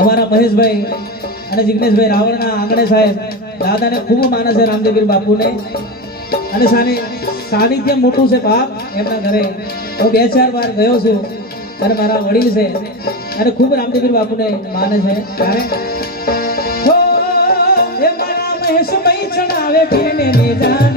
અમારા મહેશભાઈ અને જિગ્નેશભાઈ રાવણના આંગણે સાહેબ દાદાને ખૂબ માને છે રામદેવીર બાપુને અને સાનિધ્ય મોટું છે બાપ એમના ઘરે હું 2-4 વાર ગયો છું અને મારા વડીલ છે અને ખૂબ રામદેવીર બાપુને માને છે ત્યારે હો એ મારા મહેશભાઈ ચડાવે પીરને મેજા